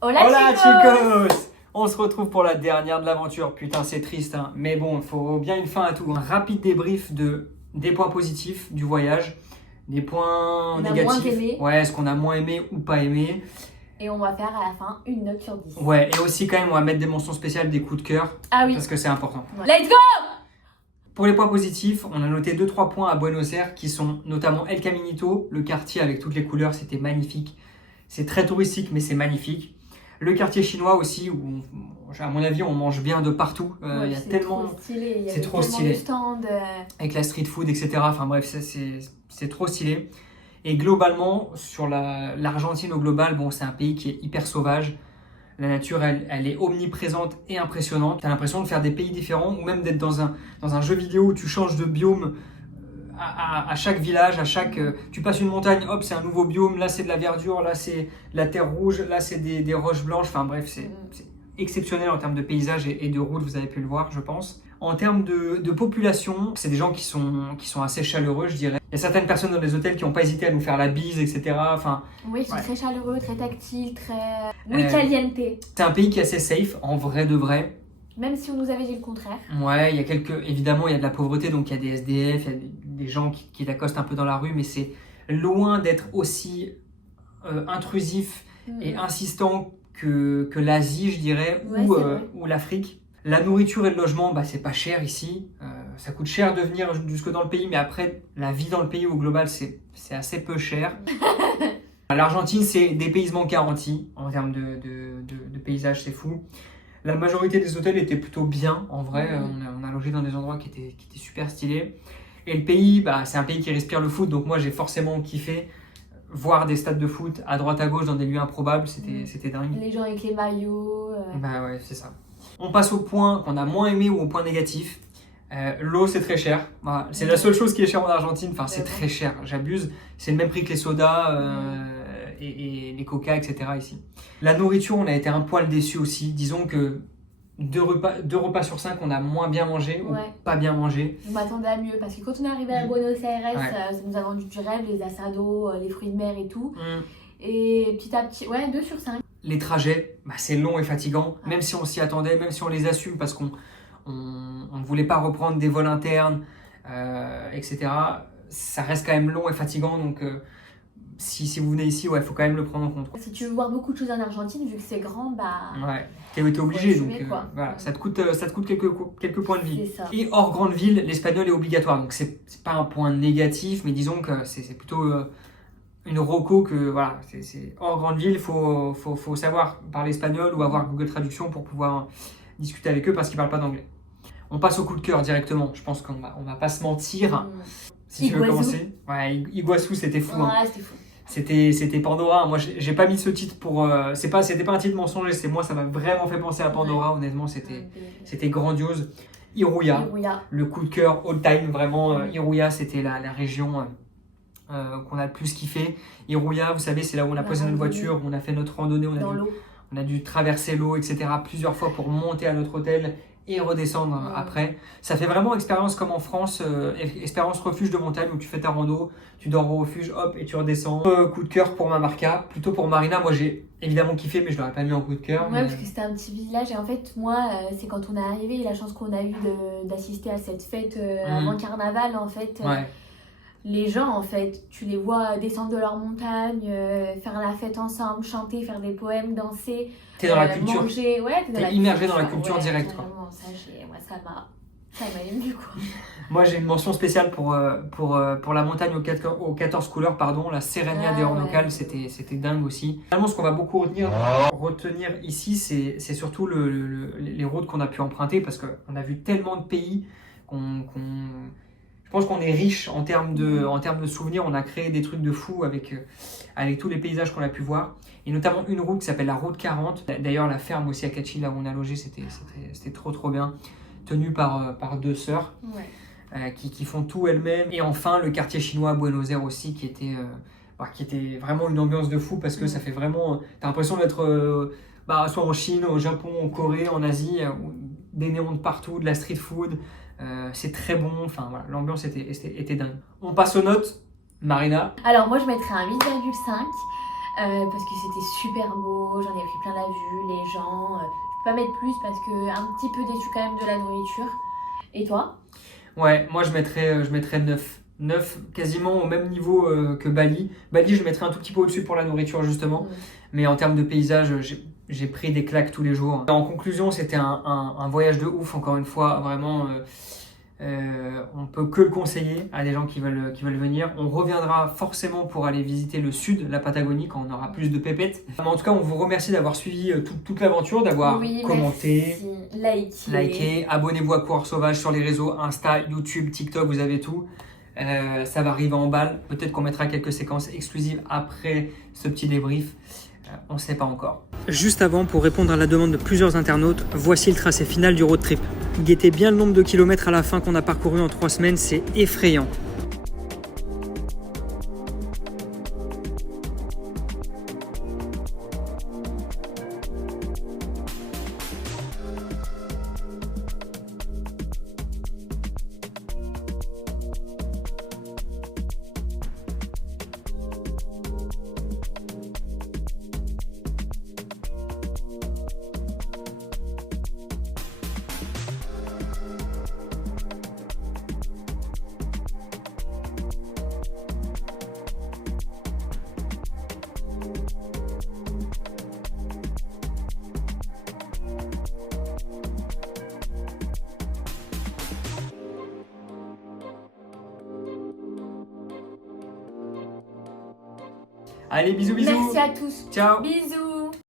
Hola, Hola chicos. chicos! On se retrouve pour la dernière de l'aventure. Putain, c'est triste, hein. Mais bon, il faut bien une fin à tout. Un rapide débrief des points positifs du voyage, des points On a négatifs. moins aimé. Ouais, ce qu'on a moins aimé ou pas aimé. Et on va faire à la fin une note sur 10. Ouais, et aussi quand même, on va mettre des mentions spéciales, des coups de cœur. Ah oui. Parce que c'est important. Ouais. Let's go! Pour les points positifs, on a noté 2-3 points à Buenos Aires qui sont notamment El Caminito, le quartier avec toutes les couleurs, c'était magnifique. C'est très touristique, mais c'est magnifique. Le quartier chinois aussi, où à mon avis on mange bien de partout. Ouais, Il y a c'est tellement, trop stylé. c'est trop tellement stylé. de stands. Avec la street food, etc. Enfin bref, c'est trop stylé. Et globalement, sur l'Argentine au global, bon, c'est un pays qui est hyper sauvage. La nature, elle est omniprésente et impressionnante. T'as l'impression de faire des pays différents ou même d'être dans un jeu vidéo où tu changes de biome à chaque village, tu passes une montagne, hop, c'est un nouveau biome, là c'est de la verdure, là c'est de la terre rouge, là c'est des roches blanches. Enfin bref, c'est exceptionnel en termes de paysage et de route, vous avez pu le voir, je pense. En termes de population, c'est des gens qui sont assez chaleureux, je dirais. Il y a certaines personnes dans les hôtels qui n'ont pas hésité à nous faire la bise, etc. Enfin, Oui, ils sont ouais. très chaleureux, très tactiles, très... Oui, caliente. C'est un pays qui est assez safe, en vrai de vrai. Même si on nous avait dit le contraire. Ouais, il y a évidemment, il y a de la pauvreté, donc il y a des SDF, il y a des gens qui t'accostent un peu dans la rue, mais c'est loin d'être aussi intrusif et insistant que l'Asie, je dirais, Ouais, ou l'Afrique. La nourriture et le logement, bah, c'est pas cher ici. Ça coûte cher de venir jusque dans le pays, mais après, la vie dans le pays au global, c'est assez peu cher. L'Argentine, c'est dépaysement garanti en termes de paysage, c'est fou. La majorité des hôtels étaient plutôt bien, en vrai. On a logé dans des endroits qui étaient super stylés. Et le pays, bah, c'est un pays qui respire le foot, donc moi j'ai forcément kiffé voir des stades de foot à droite à gauche dans des lieux improbables, c'était dingue. Les gens avec les maillots. Bah ouais, c'est ça. On passe au point qu'on a moins aimé ou au point négatif. L'eau, c'est très cher. Voilà. C'est la seule chose qui est chère en Argentine. Enfin, c'est très cher, j'abuse. C'est le même prix que les sodas et les coca, etc. ici. La nourriture, on a été un poil déçus aussi. Disons que deux repas sur 5, on a moins bien mangé ou pas bien mangé. Je m'attendais à mieux parce que quand on est arrivé à Buenos Aires, ça nous a vendu du rêve, les asados, les fruits de mer et tout. Et petit à petit, 2 sur 5. Les trajets, bah, c'est long et fatigant, même si on s'y attendait, même si on les assume parce qu'on ne voulait pas reprendre des vols internes, etc. Ça reste quand même long et fatigant, donc si vous venez ici, il faut quand même le prendre en compte. Si tu veux voir beaucoup de choses en Argentine, vu que c'est grand, bah... Ouais, t'es obligé, donc voilà, ça te coûte quelques points de vie. Et hors grande ville, l'espagnol est obligatoire, donc c'est pas un point négatif, mais disons que c'est plutôt... une reco que voilà, c'est hors grande ville, il faut savoir parler espagnol ou avoir Google Traduction pour pouvoir discuter avec eux parce qu'ils parlent pas d'anglais. On passe au coup de cœur directement, je pense qu'on va pas se mentir. Si tu veux commencer. Ouais, Iguazu, c'était fou. Ouais, c'était fou. C'était Pandora. Moi, j'ai pas mis ce titre pour. C'était pas un titre mensonger, c'est moi, ça m'a vraiment fait penser à Pandora. Honnêtement, c'était grandiose. Iruya, le coup de cœur all time, vraiment. Iruya, c'était la région qu'on a le plus kiffé. Iruya, vous savez, c'est là où on a posé notre voiture, où on a fait notre randonnée, on a dû traverser l'eau, etc. plusieurs fois pour monter à notre hôtel et redescendre après. Ça fait vraiment expérience comme en France, expérience refuge de montagne où tu fais ta rando, tu dors au refuge, hop, et tu redescends. Coup de cœur pour ma Marca, plutôt pour Marina. Moi, j'ai évidemment kiffé, mais je l'aurais pas mis en coup de cœur. Ouais, parce que c'était un petit village, et en fait, moi, c'est quand on est arrivé, la chance qu'on a eu d'assister à cette fête avant Carnaval, en fait. Les gens, en fait, tu les vois descendre de leur montagne, faire la fête ensemble, chanter, faire des poèmes, danser. T'es dans la culture. Manger. T'es immergé dans la culture directe. Ça m'a ému, quoi. Moi, j'ai une mention spéciale pour la montagne aux 14 couleurs, pardon, la Serrania de Hornocal, c'était dingue aussi. Finalement, ce qu'on va beaucoup retenir ici, c'est surtout les routes qu'on a pu emprunter parce qu'on a vu tellement de pays je pense qu'on est riche en termes de souvenirs. On a créé des trucs de fou avec tous les paysages qu'on a pu voir. Et notamment une route qui s'appelle la route 40. D'ailleurs, la ferme aussi à Cachi, là où on a logé, c'était trop bien. Tenue par deux sœurs qui font tout elles-mêmes. Et enfin, le quartier chinois à Buenos Aires aussi, qui était vraiment une ambiance de fou parce que ça fait vraiment... T'as l'impression d'être soit en Chine, au Japon, en Corée, en Asie, des néons de partout, de la street food. C'est très bon, enfin voilà, l'ambiance était dingue. On passe aux notes. Marina. Alors moi je mettrais un 8,5 parce que c'était super beau, j'en ai pris plein la vue, les gens. Je peux pas mettre plus parce que un petit peu déçu quand même de la nourriture. Et toi? Ouais, moi je mettrais 9. 9 quasiment au même niveau que Bali. Bali, je mettrais un tout petit peu au-dessus pour la nourriture justement. Mais en termes de paysage, j'ai pris des claques tous les jours. En conclusion, c'était un voyage de ouf, encore une fois. Vraiment, on peut que le conseiller à des gens qui veulent venir. On reviendra forcément pour aller visiter le sud, la Patagonie, quand on aura plus de pépettes. Mais en tout cas, on vous remercie d'avoir suivi toute l'aventure, d'avoir commenté, liké. Abonnez-vous à Coureur Sauvage sur les réseaux Insta, YouTube, TikTok, vous avez tout. Ça va arriver en balle. Peut-être qu'on mettra quelques séquences exclusives après ce petit débrief. On ne sait pas encore. Juste avant, pour répondre à la demande de plusieurs internautes, voici le tracé final du road trip. Guettez bien le nombre de kilomètres à la fin qu'on a parcouru en 3 semaines, c'est effrayant. Allez, bisous, bisous. Merci à tous. Ciao. Bisous.